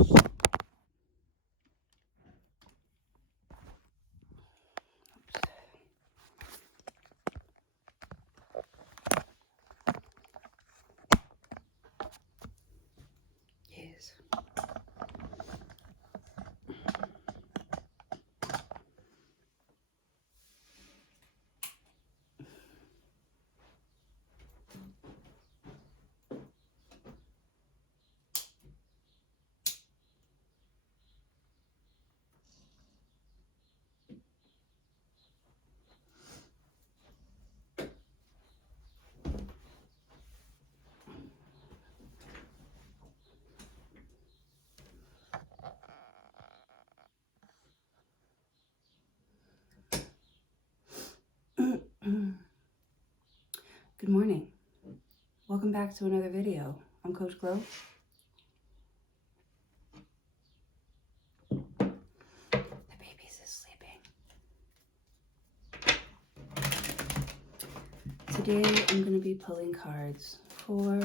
Yes. Good morning. Welcome back to another video. I'm Coach Glow. The baby's is sleeping. Today I'm going to be pulling cards for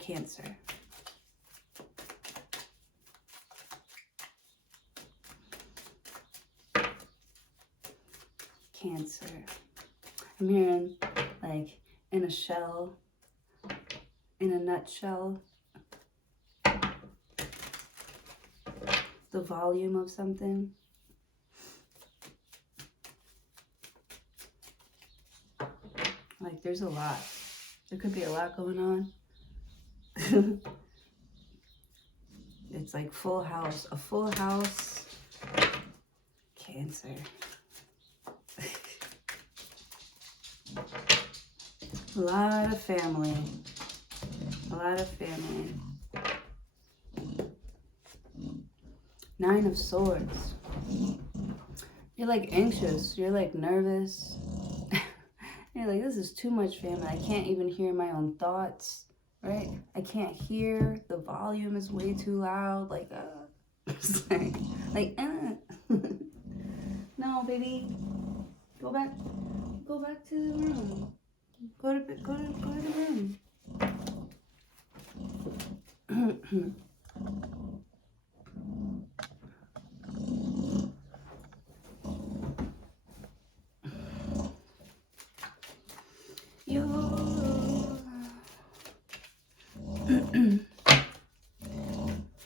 Cancer. Cancer. I'm hearing like in a shell, in a nutshell, the volume of something. Like there's a lot. There could be a lot going on. It's like full house, a full house. Cancer. A lot of family. A lot of family. 9 of Swords. You're like anxious. You're like nervous. You're like, this is too much family. I can't even hear my own thoughts, right? I can't hear. The volume is way too loud. Like, No, baby. Go back to the room. Go to the room.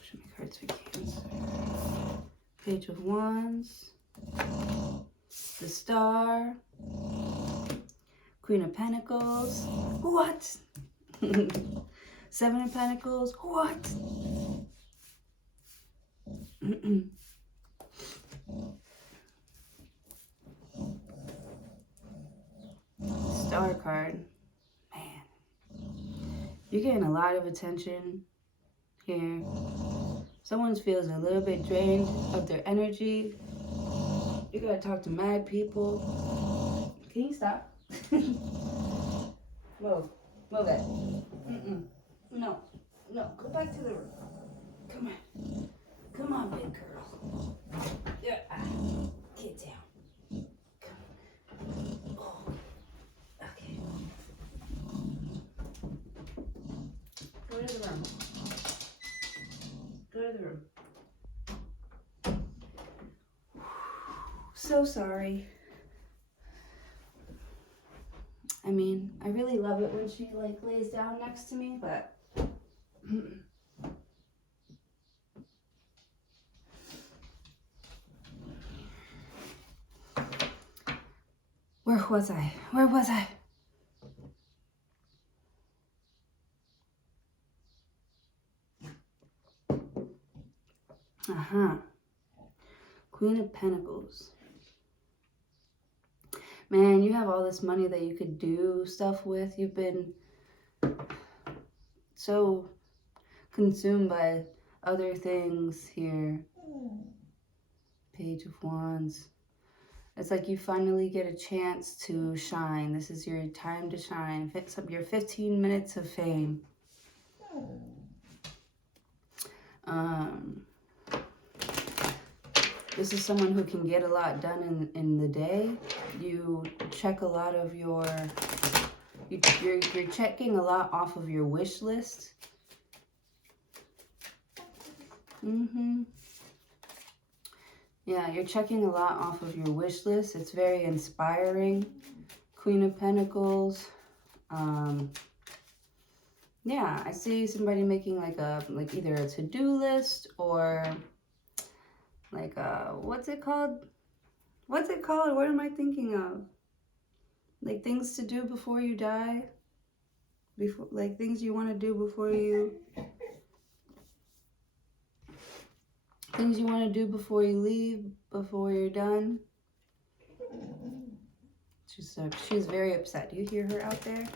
Show me cards for Cancer. Page of Wands. The Star. Queen of Pentacles. What? 7 of Pentacles. What? Star card. Man. You're getting a lot of attention here. Someone feels a little bit drained of their energy. You gotta talk to mad people. Can you stop? Move it. No, go back to the room. Come on, big girl. Yeah, get down. Come on. Oh, okay. Go to the room. Go to the room. So sorry. I mean, I really love it when she like lays down next to me, but where was I? Queen of Pentacles. Man, you have all this money that you could do stuff with. You've been so consumed by other things here. Page of Wands. It's like you finally get a chance to shine. This is your time to shine. Your 15 minutes of fame. This is someone who can get a lot done in the day. You check a lot of you're checking a lot off of your wish list. Yeah, you're checking a lot off of your wish list. It's very inspiring. Queen of Pentacles. Yeah, I see somebody making like either a to-do list or like what's it called? What's it called? What am I thinking of? Like things to do before you die? Before, like things you want to do before you... Things you want to do before you leave, before you're done. She's very upset. Do you hear her out there?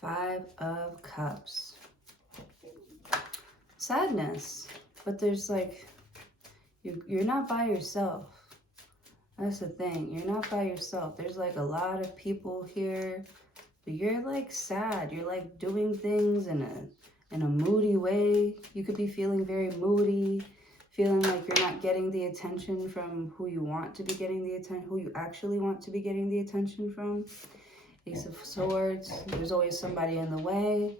Five of Cups. Sadness. But there's like, you're not by yourself. That's the thing. You're not by yourself. There's like a lot of people here. But you're like sad. You're like doing things in a moody way. You could be feeling very moody. Feeling like you're not getting the attention from who you want to be getting the attention. Who you actually want to be getting the attention from. Ace of Swords. There's always somebody in the way.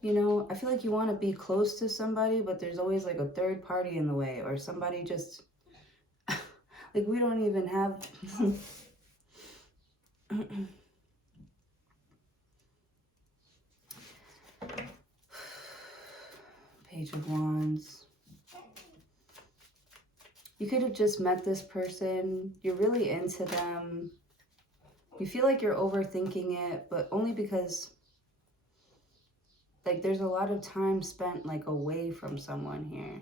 You know, I feel like you want to be close to somebody, but there's always like a third party in the way, or somebody just, like we don't even have, Page of Wands. You could have just met this person. You're really into them. You feel like you're overthinking it, but only because like there's a lot of time spent like away from someone here.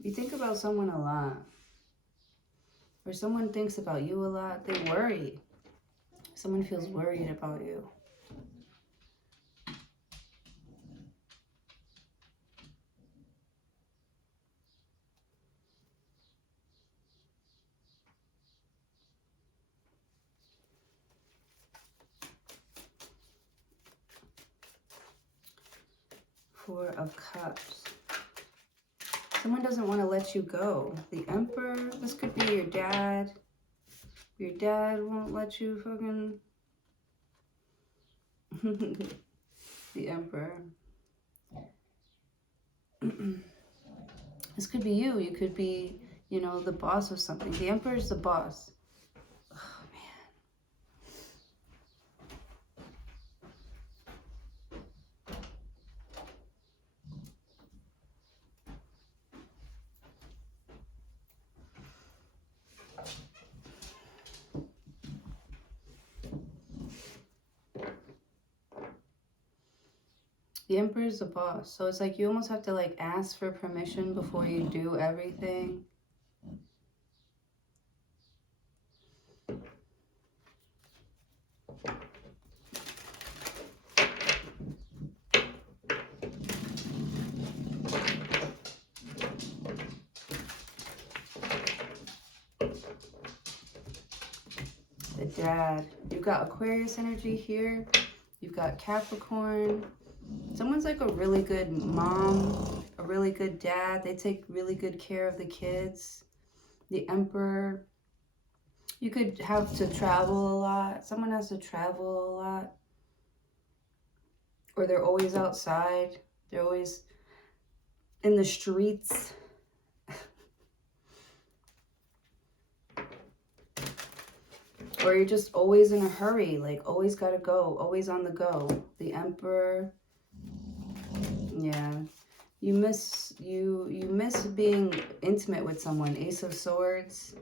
You think about someone a lot. Or someone thinks about you a lot. They worry. Someone feels worried about you. Four of Cups. Someone doesn't want to let you go. The Emperor. This could be your dad. Your dad won't let you fucking... The Emperor. This could be you. You could be, you know, the boss of something. The Emperor is the boss. Oh, man. The Emperor is the boss. So it's like you almost have to like ask for permission before you do everything. The dad. You've got Aquarius energy here. You've got Capricorn. Someone's like a really good mom, a really good dad. They take really good care of the kids. The Emperor. You could have to travel a lot. Someone has to travel a lot. Or they're always outside. They're always in the streets. Or you're just always in a hurry, like always gotta go, always on the go. The Emperor. Yeah. You miss being intimate with someone. Ace of Swords.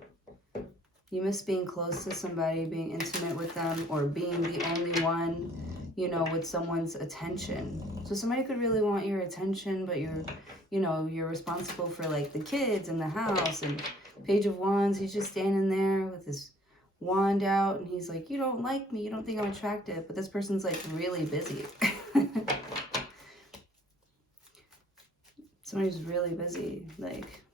You miss being close to somebody, being intimate with them, or being the only one, you know, with someone's attention. So somebody could really want your attention, but you're, you know, you're responsible for like the kids and the house. And Page of Wands, he's just standing there with his wand out and he's like, you don't like me, you don't think I'm attractive, but this person's like really busy. Somebody's really busy. Like,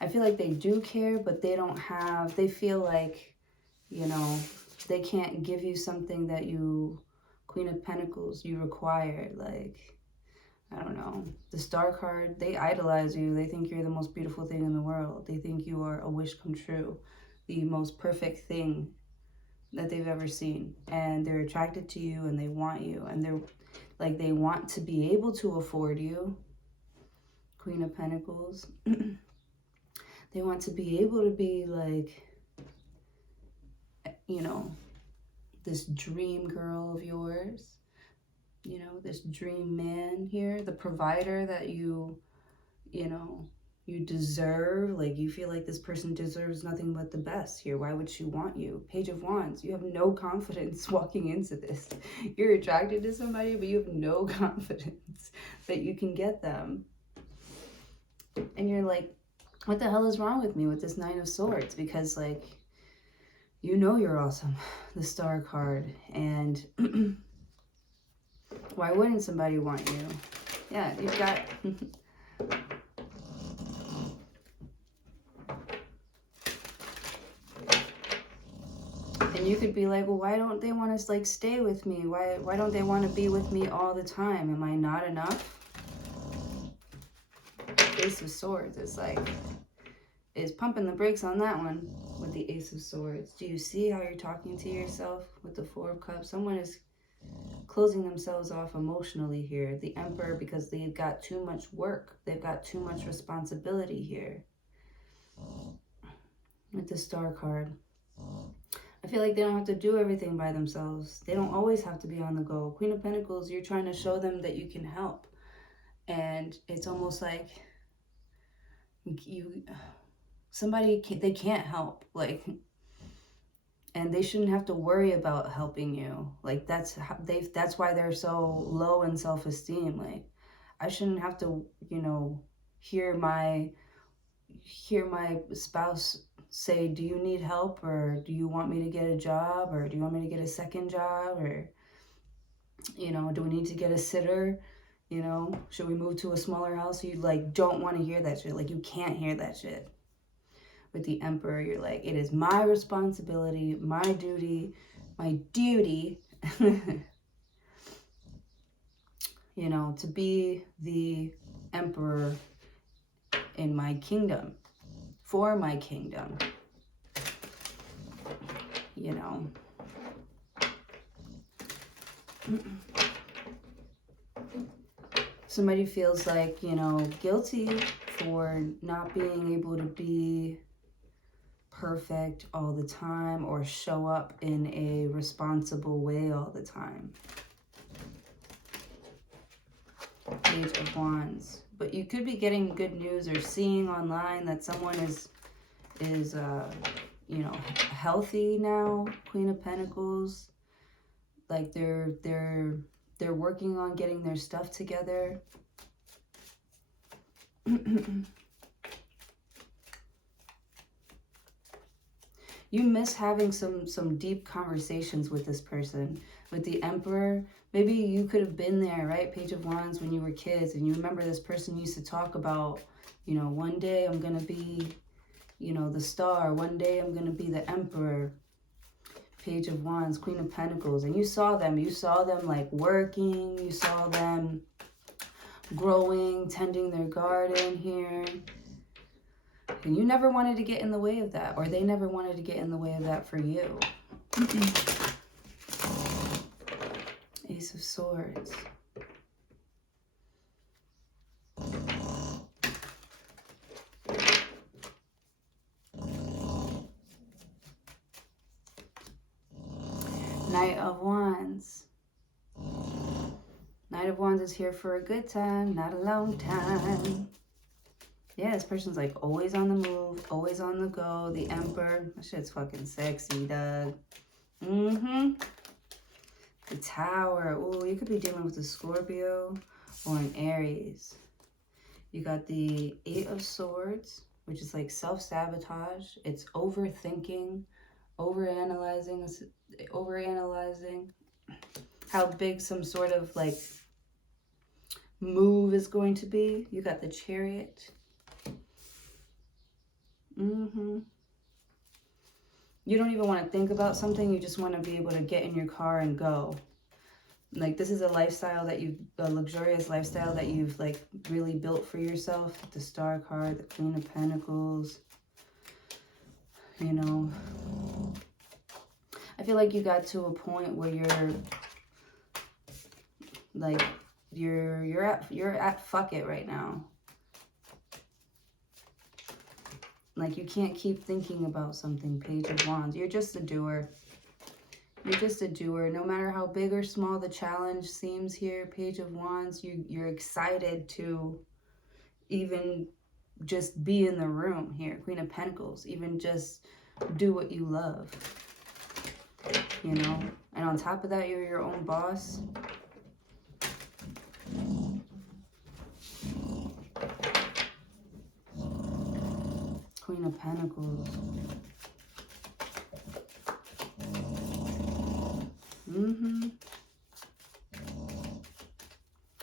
I feel like they do care, but they don't have, they feel like, you know, they can't give you something that you, Queen of Pentacles, you require. Like, I don't know, the Star card, they idolize you. They think you're the most beautiful thing in the world. They think you are a wish come true, the most perfect thing that they've ever seen. And they're attracted to you and they want you. And they're like, they want to be able to afford you. Queen of Pentacles. They want to be able to be like, you know, this dream girl of yours. You know, this dream man here, the provider that you know, you deserve. Like, you feel like this person deserves nothing but the best here. Why would she want you? Page of Wands. You have no confidence walking into this. You're attracted to somebody, but you have no confidence that you can get them. And you're like, what the hell is wrong with me with this Nine of Swords? Because, like, you know you're awesome. The Star card. And why wouldn't somebody want you? Yeah, you've got... And you could be like, well, why don't they want to, like, stay with me? Why don't they want to be with me all the time? Am I not enough? Ace of Swords is like, is pumping the brakes on that one with the Ace of Swords. Do you see how you're talking to yourself with the Four of Cups? Someone is closing themselves off emotionally here. The Emperor, because they've got too much work. They've got too much responsibility here. With the Star card. I feel like they don't have to do everything by themselves. They don't always have to be on the go. Queen of Pentacles, you're trying to show them that you can help. And it's almost like they can't help. Like, and they shouldn't have to worry about helping you. Like, that's why they're so low in self-esteem. Like, I shouldn't have to, you know, hear my spouse say, do you need help, or do you want me to get a job, or do you want me to get a second job, or, you know, do we need to get a sitter, you know, should we move to a smaller house? You, like, don't want to hear that shit. Like, you can't hear that shit. With the Emperor, you're like, it is my responsibility, my duty, you know, to be the emperor in my kingdom. For my kingdom, you know. Somebody feels like, you know, guilty for not being able to be perfect all the time or show up in a responsible way all the time. Page of Wands. But you could be getting good news or seeing online that someone is you know, healthy now. Queen of Pentacles. Like, they're working on getting their stuff together. You miss having some deep conversations with this person. With the Emperor, maybe you could have been there, right? Page of Wands, when you were kids, and you remember this person used to talk about, you know, one day I'm going to be, you know, the Star. One day I'm going to be the Emperor. Page of Wands, Queen of Pentacles. And you saw them like working. You saw them growing, tending their garden here. And you never wanted to get in the way of that, or they never wanted to get in the way of that for you. Ace of Swords. Knight of Wands. Knight of Wands is here for a good time, not a long time. Yeah, this person's like always on the move, always on the go. The Emperor. That shit's fucking sexy, dog. The Tower. Oh, you could be dealing with a Scorpio or an Aries. You got the Eight of Swords, which is like self-sabotage. It's overthinking, overanalyzing how big some sort of like move is going to be. You got the Chariot. You don't even want to think about something. You just want to be able to get in your car and go. Like, this is a lifestyle that a luxurious lifestyle that you've like really built for yourself. The Star card, the Queen of Pentacles. You know, I feel like you got to a point where you're like, you're at fuck it right now. Like, you can't keep thinking about something. Page of Wands. You're just a doer. You're just a doer. No matter how big or small the challenge seems here, Page of Wands, you're excited to even just be in the room here. Queen of Pentacles. Even just do what you love. You know? And on top of that, you're your own boss. Queen of Pentacles.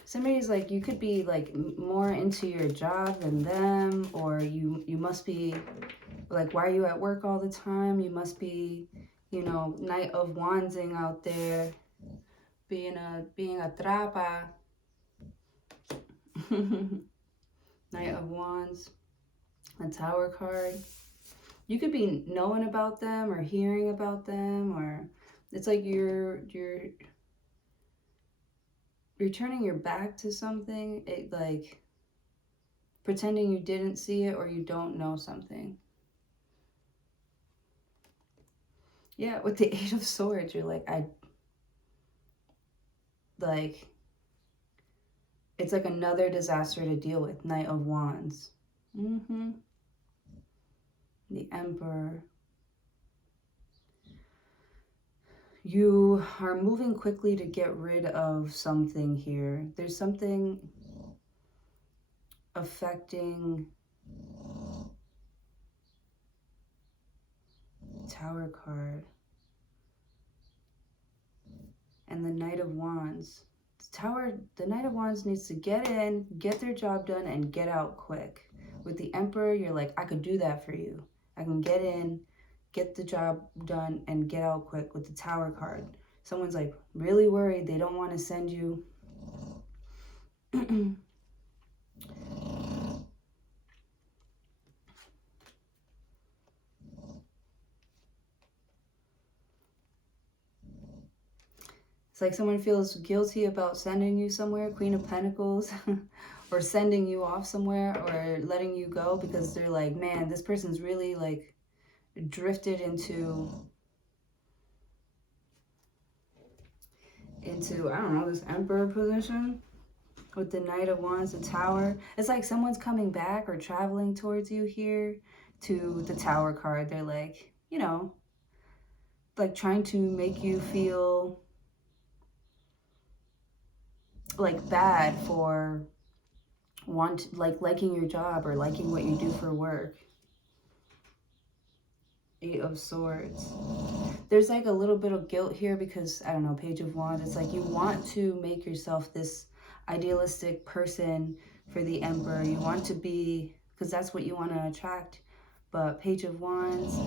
Somebody's like, you could be like more into your job than them, or you must be like, why are you at work all the time? You must be, you know, Knight of Wandsing out there, being a trapa. Knight of Wands, a Tower card. You could be knowing about them or hearing about them, or it's like you're turning your back to something, like pretending you didn't see it or you don't know something. Yeah, with the Eight of Swords, you're like, it's like another disaster to deal with. Knight of Wands. The Emperor. You are moving quickly to get rid of something here. There's something affecting Tower card. And the Knight of Wands. The Knight of Wands needs to get in, get their job done, and get out quick. With the Emperor, you're like, I could do that for you. I can get in, get the job done, and get out quick. With the Tower card, someone's like really worried. They don't want to send you. It's like someone feels guilty about sending you somewhere, Queen of Pentacles, or sending you off somewhere or letting you go, because they're like, man, this person's really like drifted into, I don't know, this Emperor position with the Knight of Wands, the Tower. It's like someone's coming back or traveling towards you here to the Tower card. They're like, you know, like trying to make you feel like bad for liking your job or liking what you do for work. Eight of Swords. There's like a little bit of guilt here because, I don't know, Page of Wands, it's like you want to make yourself this idealistic person for the Emperor. You want to be, because that's what you want to attract. But Page of Wands.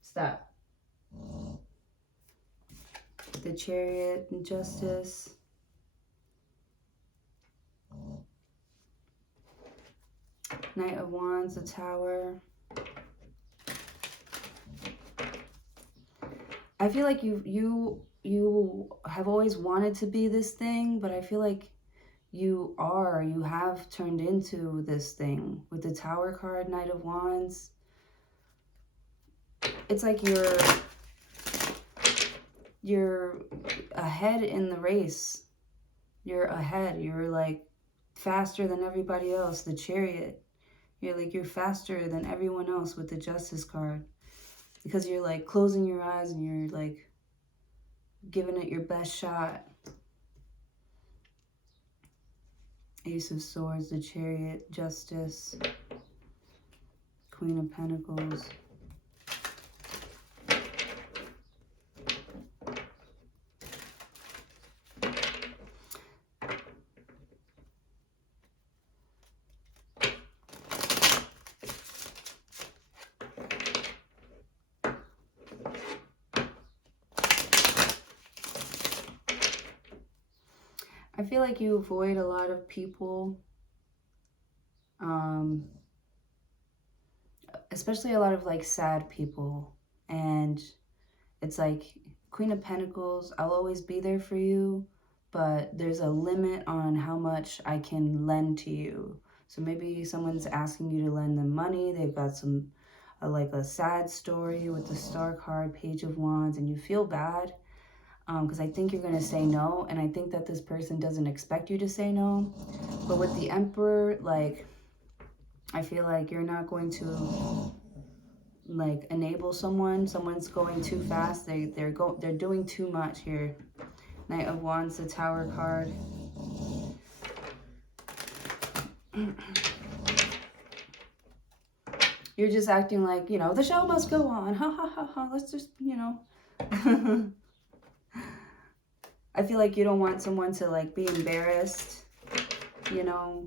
Stop. The Chariot and Justice. Knight of Wands, the Tower. I feel like you have always wanted to be this thing, but I feel like you have turned into this thing with the Tower card, Knight of Wands. It's like you're ahead in the race. You're ahead. You're like faster than everybody else. The Chariot. You're faster than everyone else with the Justice card. Because you're like closing your eyes and you're like giving it your best shot. Ace of Swords, the Chariot, Justice, Queen of Pentacles. I feel like you avoid a lot of people, especially a lot of like sad people. And it's like Queen of Pentacles, I'll always be there for you, but there's a limit on how much I can lend to you. So maybe someone's asking you to lend them money. They've got some, like a sad story with the Star card, Page of Wands, and you feel bad because I think you're going to say no. And I think that this person doesn't expect you to say no. But with the Emperor, like, I feel like you're not going to like enable someone's going too fast, they're doing too much here. Knight of Wands, the Tower card. You're just acting like, you know, the show must go on, ha ha ha ha, let's just, you know. I feel like you don't want someone to like be embarrassed, you know.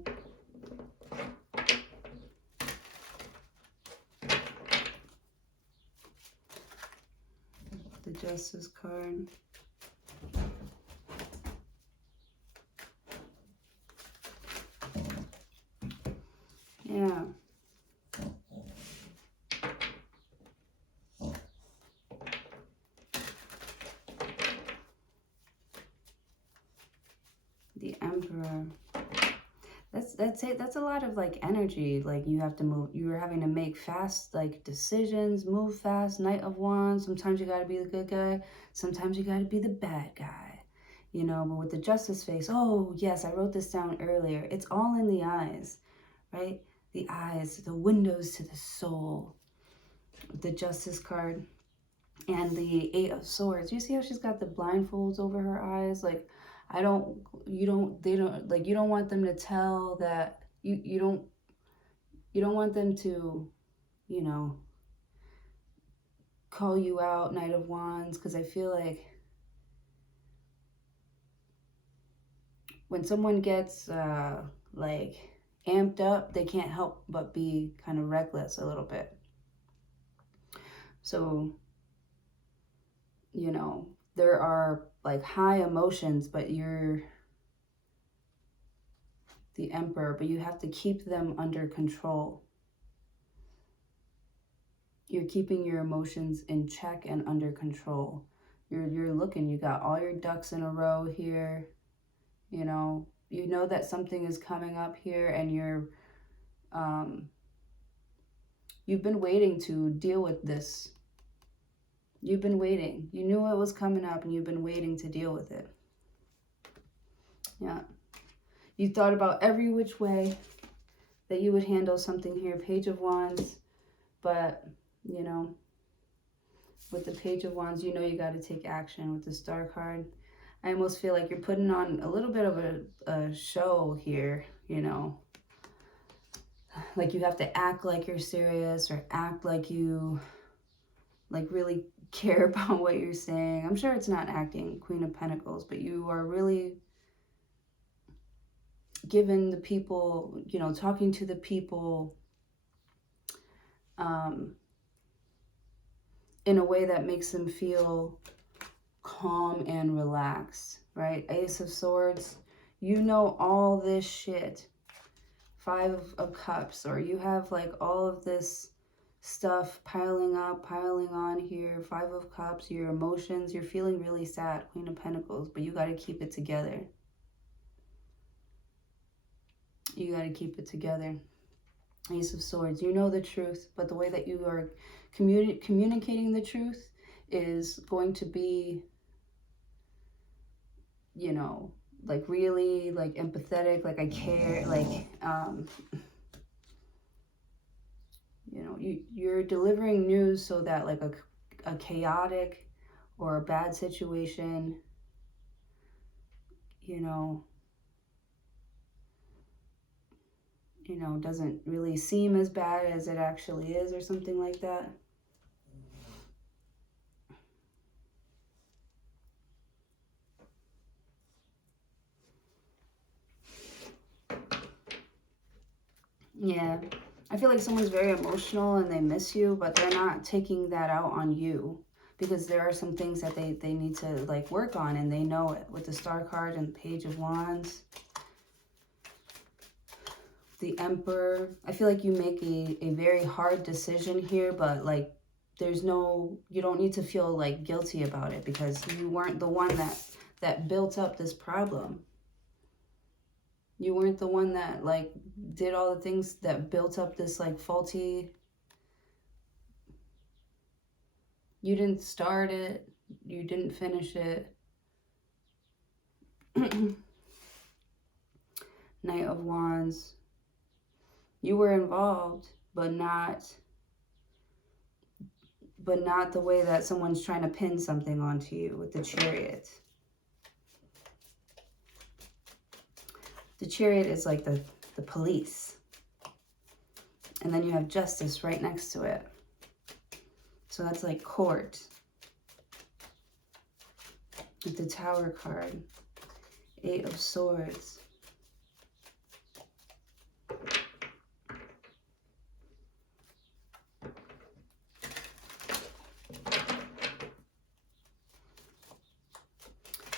The Justice card. Yeah. The Emperor. That's it. That's a lot of like energy. Like you have to move. You're having to make fast like decisions, move fast. Knight of Wands. Sometimes you got to be the good guy. Sometimes you got to be the bad guy. You know, but with the Justice face, oh yes, I wrote this down earlier. It's all in the eyes, right? The eyes, the windows to the soul. The Justice card and the Eight of Swords. You see how she's got the blindfolds over her eyes? Like, they don't want them to tell that, you don't want them to, you know, call you out, Knight of Wands, because I feel like when someone gets, like, amped up, they can't help but be kind of reckless a little bit. So, you know, there are, like, high emotions, but you're the Emperor, but you have to keep them under control. You're keeping your emotions in check and under control. You're looking, you got all your ducks in a row here. You know that something is coming up here, and you've been waiting to deal with this. You've been waiting. You knew it was coming up, and you've been waiting to deal with it. Yeah. You thought about every which way that you would handle something here. Page of Wands. But, you know, with the Page of Wands, you know you got to take action. With the Star card, I almost feel like you're putting on a little bit of a show here, you know. Like you have to act like you're serious, or act like you like really care about what you're saying. I'm sure it's not acting, Queen of Pentacles, but you are really giving the people, you know, talking to the people in a way that makes them feel calm and relaxed, right? Ace of Swords, you know all this shit. Five of Cups, or you have like all of this stuff piling up, piling on here. Five of Cups, your emotions, you're feeling really sad, Queen of Pentacles, but you got to keep it together. You got to keep it together. Ace of Swords, you know the truth, but the way that you are communicating the truth is going to be, you know, like really like empathetic, like I care, like, you know, you're delivering news so that like a chaotic or a bad situation, you know, doesn't really seem as bad as it actually is, or something like that. Yeah, I feel like someone's very emotional and they miss you, but they're not taking that out on you, because there are some things that they need to like work on, and they know it with the Star card and the Page of Wands. The Emperor. I feel like you make a very hard decision here, but like there's no, you don't need to feel like guilty about it, because you weren't the one that built up this problem. You weren't the one that like did all the things that built up this like faulty. You didn't start it. You didn't finish it. Knight of Wands. You were involved, but not the way that someone's trying to pin something onto you with the Chariot. The Chariot is like the police. And then you have Justice right next to it. So that's like court. With the Tower card. 8 of Swords.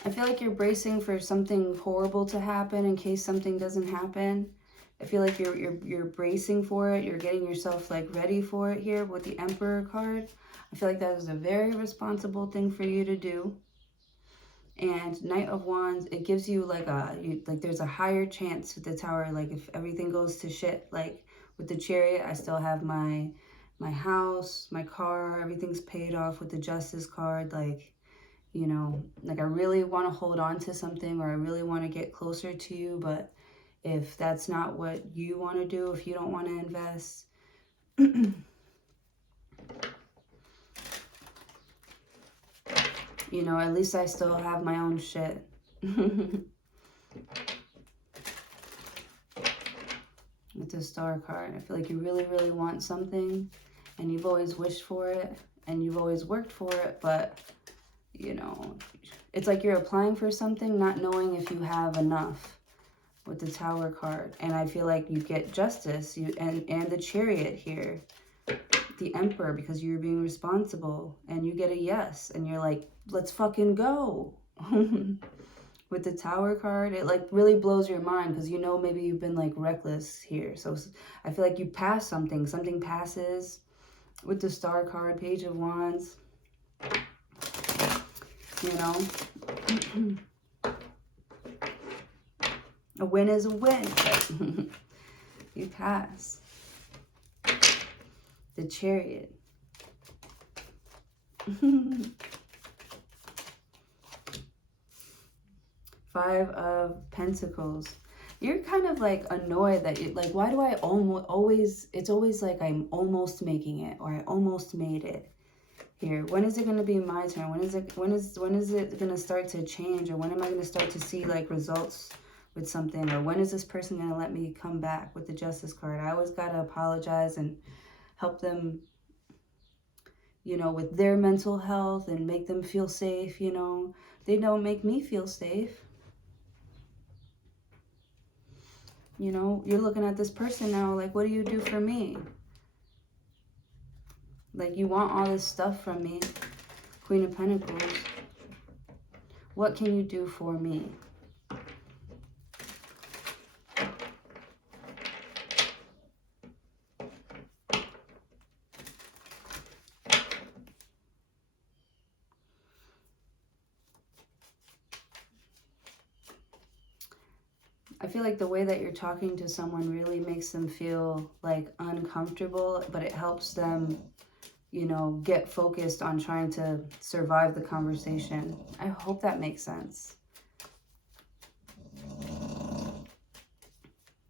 I feel like you're bracing for something horrible to happen in case something doesn't happen. I feel like you're bracing for it. You're getting yourself like ready for it here with the Emperor card. I feel like that is a very responsible thing for you to do. And Knight of Wands, it gives you like there's a higher chance with the Tower. Like if everything goes to shit, like with the Chariot, I still have my house, my car, everything's paid off with the Justice card. Like, you know, like I really want to hold on to something, or I really want to get closer to you, but if that's not what you want to do, if you don't want to invest, you know, at least I still have my own shit. With the Star card, I feel like you really, really want something, and you've always wished for it, and you've always worked for it, but, you know, it's like you're applying for something, not knowing if you have enough with the Tower card. And I feel like you get Justice and the Chariot here, the Emperor, because you're being responsible, and you get a yes, and you're like, let's fucking go. With the Tower card, it like really blows your mind, because you know maybe you've been like reckless here. So I feel like you pass something passes. With the Star card, Page of Wands, you know. A win is a win. You pass. The Chariot. 5 of Pentacles. You're kind of like annoyed that you like, why do I always, it's always like I'm almost making it, or I almost made it. Here, when is it going to be my turn? When is it going to start to change? Or when am I going to start to see like results with something? Or when is this person going to let me come back? With the Justice card, I always got to apologize and help them, you know, with their mental health, and make them feel safe. You know, they don't make me feel safe. You know, you're looking at this person now like, what do you do for me? Like, you want all this stuff from me. Queen of Pentacles. What can you do for me? I feel like the way that you're talking to someone really makes them feel like uncomfortable, but it helps them, you know, get focused on trying to survive the conversation. I hope that makes sense.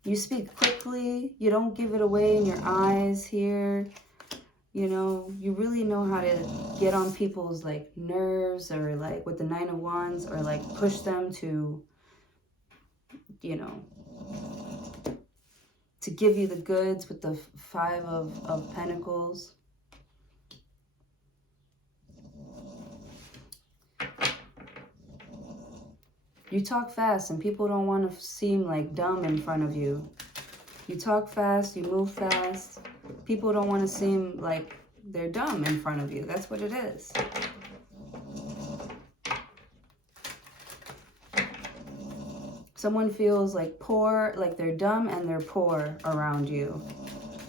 You speak quickly. You don't give it away in your eyes here. You know, you really know how to get on people's like nerves, or like with the 9 of Wands, or like push them to, you know, to give you the goods with the 5 of Pentacles. You talk fast, and people don't want to seem like dumb in front of you. You talk fast, you move fast. People don't want to seem like they're dumb in front of you. That's what it is. Someone feels like poor, like they're dumb and they're poor around you.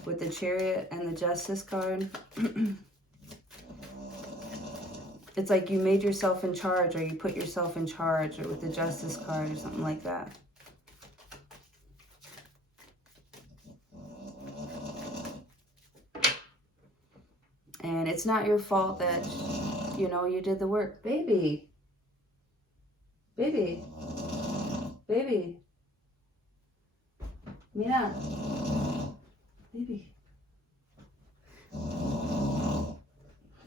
With the Chariot and the Justice card. It's like you made yourself in charge, or you put yourself in charge, or with the Justice card or something like that. And it's not your fault that, you know, you did the work. Baby. Baby. Baby. Mira. Baby.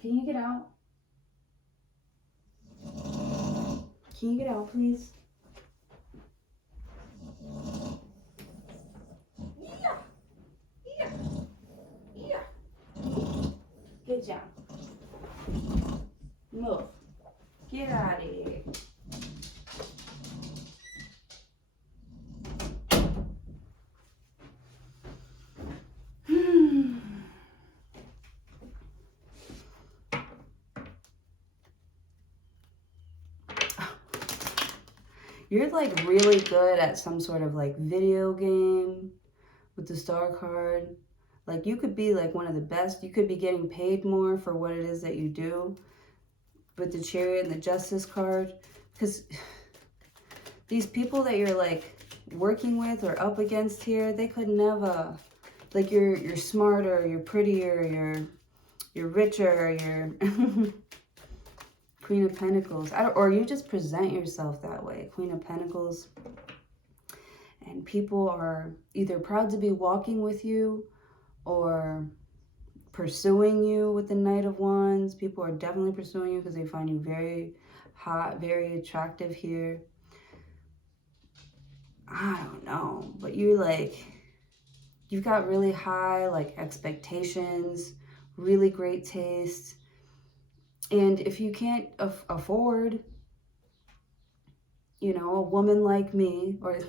Can you get out? Can you get out, please? Yeah. Yeah. Yeah. Good job. Move. Get out of here. You're like really good at some sort of like video game with the Star card. Like you could be like one of the best. You could be getting paid more for what it is that you do with the Chariot and the Justice card. Because these people that you're like working with or up against here, they could never. Like you're smarter, you're prettier, you're richer, you're Queen of Pentacles. Or you just present yourself that way, Queen of Pentacles. And people are either proud to be walking with you or pursuing you with the Knight of Wands. People are definitely pursuing you because they find you very hot, very attractive here. I don't know, but you've got really high like expectations, really great taste. And if you can't afford, you know, a woman like me, or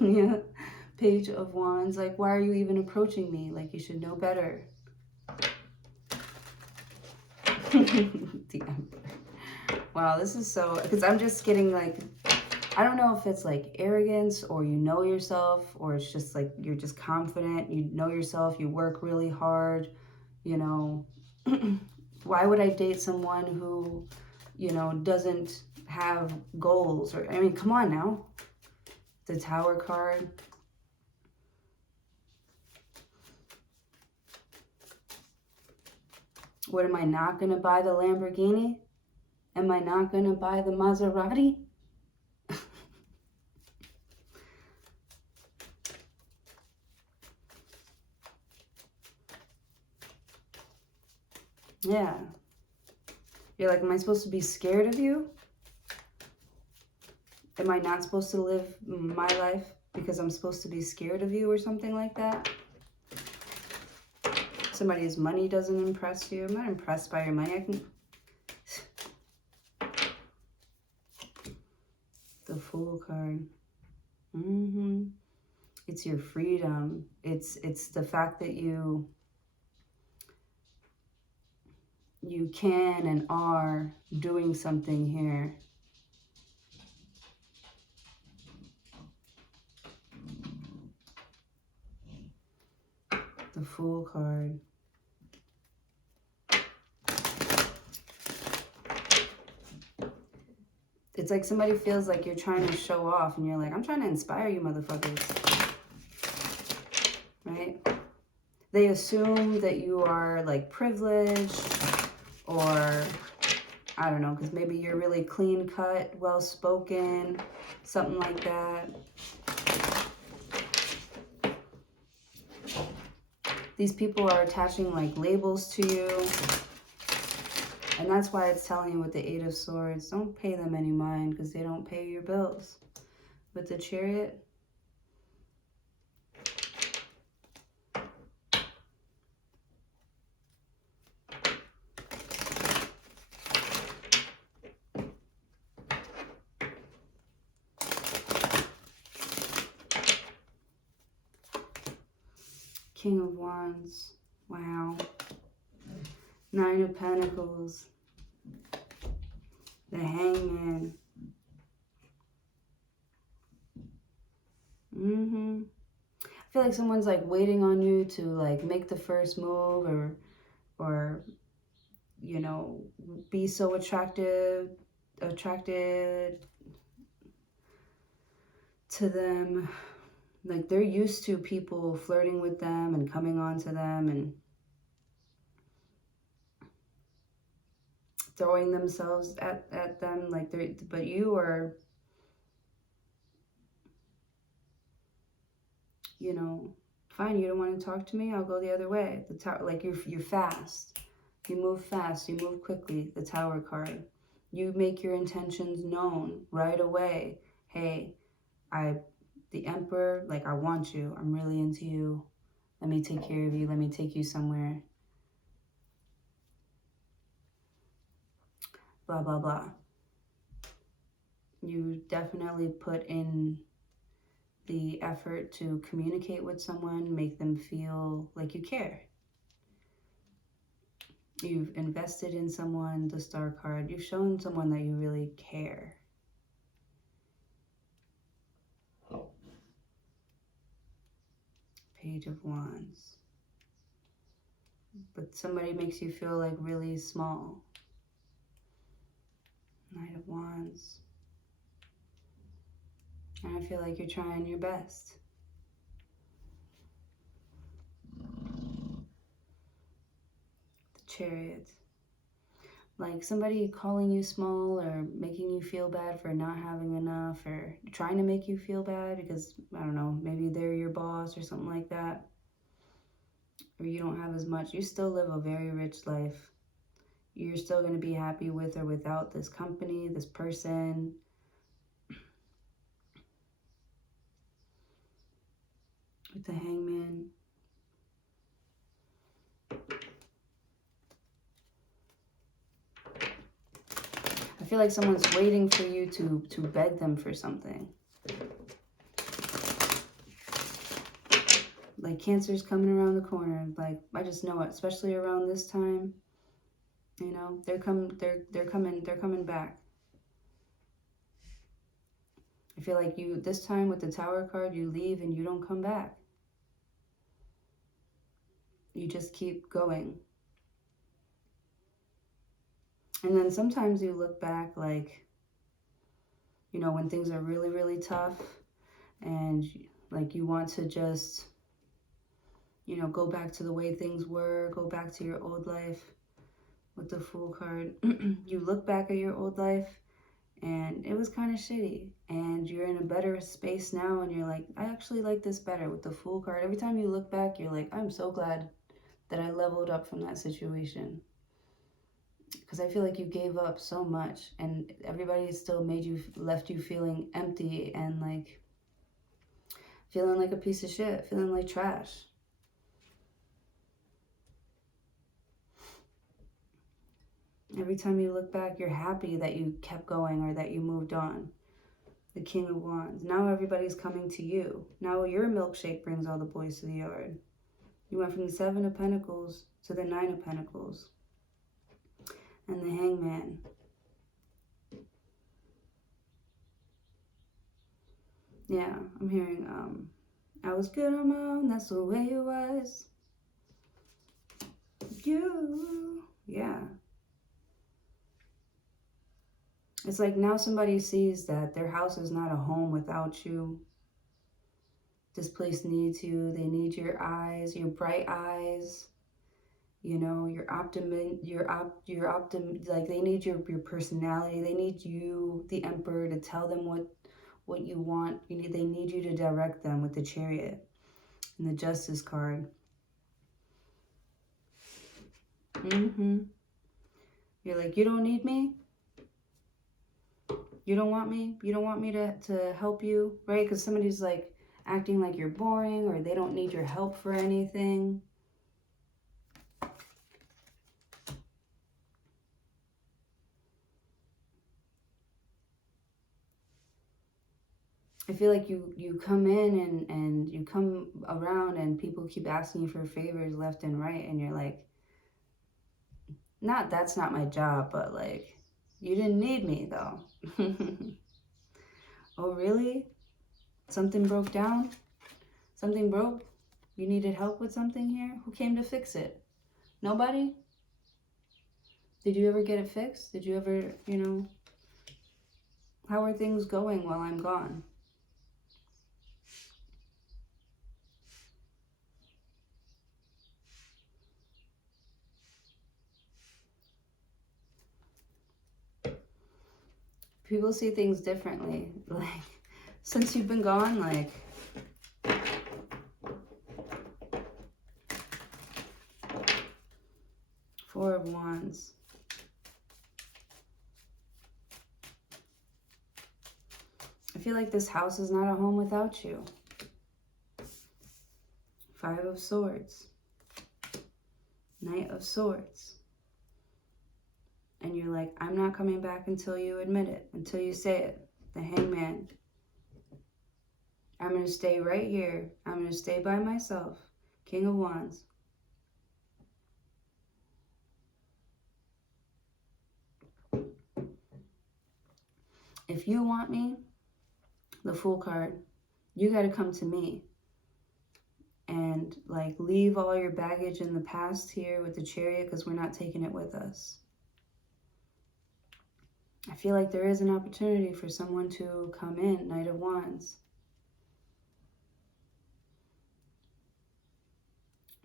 Page of Wands, like, why are you even approaching me? Like, you should know better. The Emperor. Wow, this is so, because I'm just getting like, I don't know if it's like arrogance or you know yourself, or it's just like you're just confident, you know yourself, you work really hard, you know. Why would I date someone who, you know, doesn't have goals? Or, I mean, come on now. The Tower card. What, am I not going to buy the Lamborghini? Am I not going to buy the Maserati? Yeah. You're like, am I supposed to be scared of you? Am I not supposed to live my life because I'm supposed to be scared of you or something like that? Somebody's money doesn't impress you. I'm not impressed by your money. The Fool card. It's your freedom. It's the fact that you can and are doing something here. The Fool card. It's like somebody feels like you're trying to show off and you're like, I'm trying to inspire you motherfuckers. Right? They assume that you are like privileged, or I don't know, because maybe you're really clean cut, well spoken, something like that. These people are attaching like labels to you. And that's why it's telling you with the Eight of Swords, don't pay them any mind because they don't pay your bills. With the Chariot. King of Wands. Wow. Nine of Pentacles. The Hangman. I feel like someone's like waiting on you to like make the first move, or you know, be so attracted to them. Like they're used to people flirting with them and coming on to them and throwing themselves at them, like they're, but you are, you know, fine, you don't want to talk to me, I'll go the other way. The tower, like you're fast. You move fast, you move quickly. The Tower card. You make your intentions known right away. Hey, the Emperor, like I want you. I'm really into you. Let me take care of you. Let me take you somewhere. Blah, blah, blah. You definitely put in the effort to communicate with someone, make them feel like you care. You've invested in someone, the Star card. You've shown someone that you really care. Page of Wands. But somebody makes you feel like really small. Knight of Wands. And I feel like you're trying your best. The Chariot. Like somebody calling you small or making you feel bad for not having enough, or trying to make you feel bad because, I don't know, maybe they're your boss or something like that. Or you don't have as much. You still live a very rich life. You're still going to be happy with or without this company, this person. With the Hangman. I feel like someone's waiting for you to beg them for something. Like Cancer's coming around the corner. Like, I just know it, especially around this time. You know, they're coming back. I feel like you, this time with the Tower card, you leave and you don't come back. You just keep going. And then sometimes you look back, like, you know, when things are really, really tough and like you want to just, you know, go back to the way things were, go back to your old life with the Fool card. You look back at your old life and it was kind of shitty, and you're in a better space now and you're like, I actually like this better with the Fool card. Every time you look back, you're like, I'm so glad that I leveled up from that situation. Because I feel like you gave up so much and everybody still left you feeling empty and like feeling like a piece of shit, feeling like trash. Every time you look back, you're happy that you kept going or that you moved on. The King of Wands. Now everybody's coming to you. Now your milkshake brings all the boys to the yard. You went from the Seven of Pentacles to the Nine of Pentacles. And the Hangman. Yeah, I'm hearing, I was good on my own, that's the way it was. You, yeah. It's like now somebody sees that their house is not a home without you. This place needs you. They need your eyes, your bright eyes. You know, your optimism, like they need your personality. They need you, the Emperor, to tell them what you want. They need you to direct them with the Chariot and the Justice card. You're like, you don't need me? You don't want me? You don't want me to help you, right? Because somebody's like acting like you're boring or they don't need your help for anything. I feel like you come in and you come around and people keep asking you for favors left and right, and you're like, that's not my job, but like, you didn't need me though. Oh, really? Something broke down? Something broke? You needed help with something here? Who came to fix it? Nobody? Did you ever get it fixed? Did you ever, how are things going while I'm gone? People see things differently. Like, since you've been gone, like, Four of Wands. I feel like this house is not a home without you. Five of Swords. Knight of Swords. And you're like, I'm not coming back until you admit it, until you say it. The Hangman. I'm going to stay right here. I'm going to stay by myself. King of Wands. If you want me, the Fool card, you got to come to me. And like leave all your baggage in the past here with the Chariot, because we're not taking it with us. I feel like there is an opportunity for someone to come in, Knight of Wands.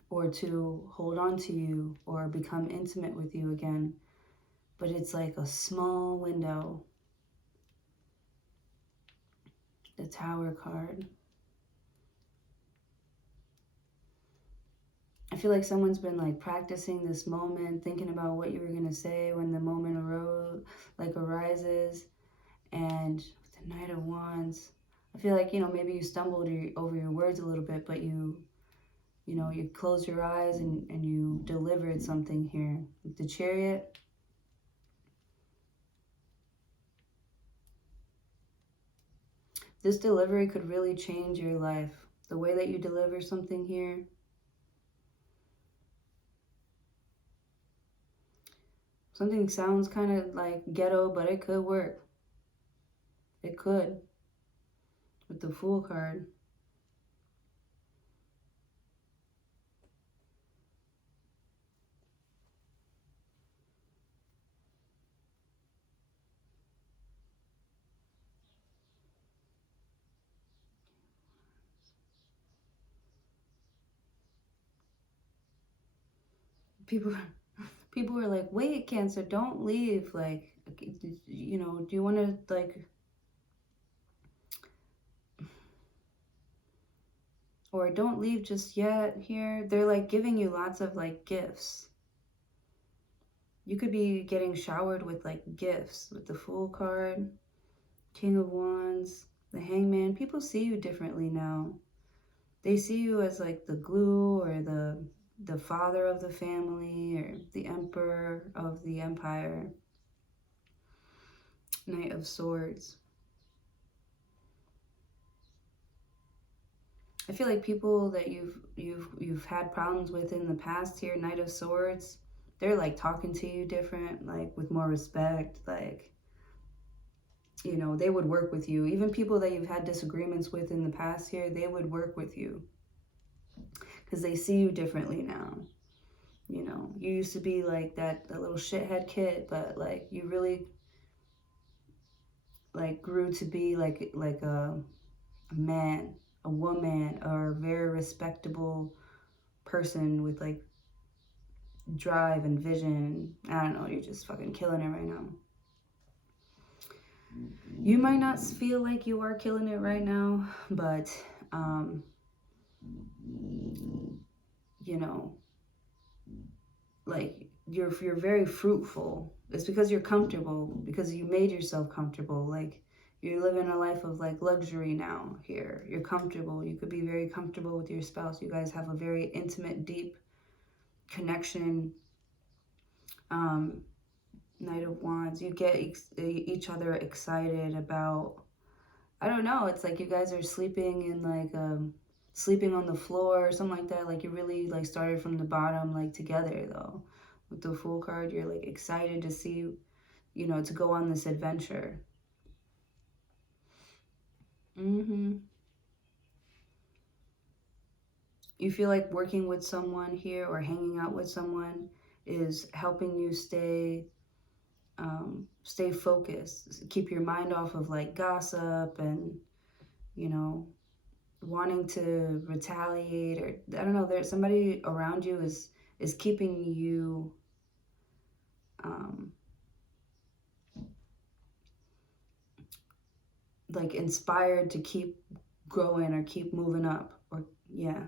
Or to hold on to you or become intimate with you again. But it's like a small window. The Tower card. I feel like someone's been like practicing this moment, thinking about what you were going to say when the moment arises. And with the Knight of Wands, I feel like, maybe you stumbled over your words a little bit, but you closed your eyes and you delivered something here. With the Chariot, this delivery could really change your life. The way that you deliver something here. Something sounds kind of like ghetto, but it could work. It could. With the Fool card. People are like, wait, Cancer, don't leave. Like, do you want to, like, or don't leave just yet here. They're like giving you lots of like gifts. You could be getting showered with like gifts with the Fool card, King of Wands, the Hangman. People see you differently now. They see you as like the glue or the father of the family or the emperor of the empire. Knight of Swords. I feel like people that you've had problems with in the past here, Knight of Swords, they're like talking to you different, like with more respect, like, they would work with you. Even people that you've had disagreements with in the past here, they would work with you because they see you differently now. You used to be like that little shithead kid, but like you really like grew to be like a man, a woman, or a very respectable person with like drive and vision. I don't know, you're just fucking killing it right now. You might not feel like you are killing it right now, but like you're very fruitful. It's because you're comfortable, because you made yourself comfortable. Like you're living a life of like luxury now here. You're comfortable. You could be very comfortable with your spouse. You guys have a very intimate, deep connection. Knight of Wands. You get each other excited about, I don't know, it's like you guys are sleeping in like sleeping on the floor or something like that. Like you really like started from the bottom like together though. With the Fool card, you're like excited to see, to go on this adventure. You feel like working with someone here or hanging out with someone is helping you stay focused, keep your mind off of like gossip and, you know, wanting to retaliate, or I don't know, there's somebody around you is keeping you um, like inspired to keep growing or keep moving up, or yeah,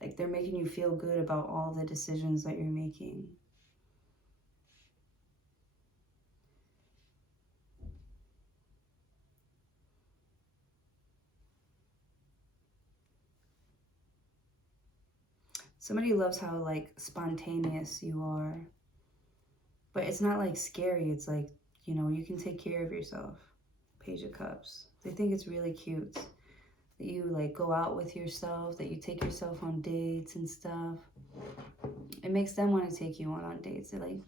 like they're making you feel good about all the decisions that you're making. Somebody loves how like spontaneous you are, but it's not like scary. It's like, you know, you can take care of yourself. Page of Cups. They think it's really cute that you like go out with yourself, that you take yourself on dates and stuff. It makes them want to take you on dates. They're like,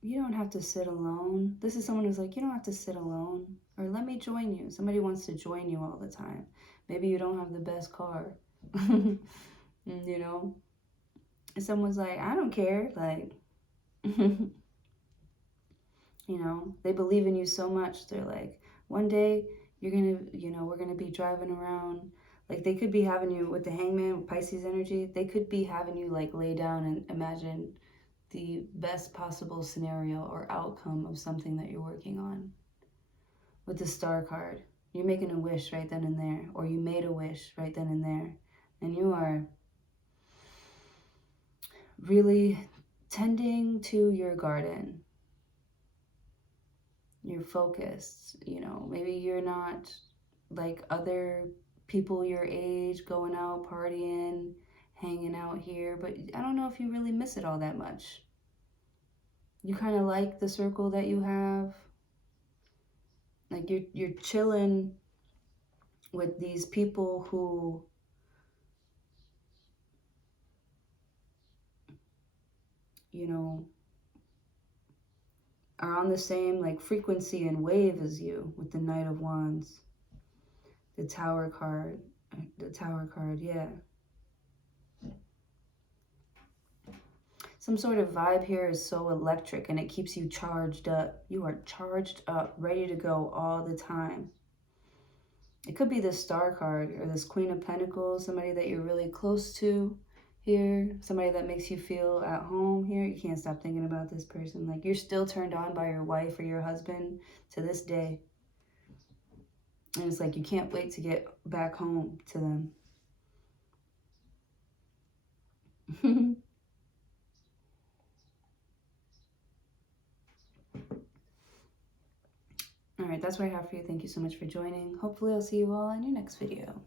you don't have to sit alone. This is someone who's like, you don't have to sit alone. Or let me join you. Somebody wants to join you all the time. Maybe you don't have the best car. You know? And someone's like, I don't care. Like, you know, they believe in you so much. They're like, one day you're gonna, you know, we're gonna be driving around. Like they could be having you with the hangman with Pisces energy. They could be having you like lay down and imagine the best possible scenario or outcome of something that you're working on. With the star card, you're making a wish right then and there, or you made a wish right then and there, and you are really tending to your garden. You're focused, you know, maybe you're not like other people your age going out partying, hanging out here, but I don't know if you really miss it all that much. You kind of like the circle that you have. Like you're chilling with these people who, you know, are on the same like frequency and wave as you, with the Knight of Wands, the Tower card, yeah. Some sort of vibe here is so electric and it keeps you charged up. You are charged up, ready to go all the time. It could be this Star card or this Queen of Pentacles, somebody that you're really close to here, somebody that makes you feel at home here. You can't stop thinking about this person. Like you're still turned on by your wife or your husband to this day. And it's like you can't wait to get back home to them. All right, that's what I have for you. Thank you so much for joining. Hopefully I'll see you all in your next video.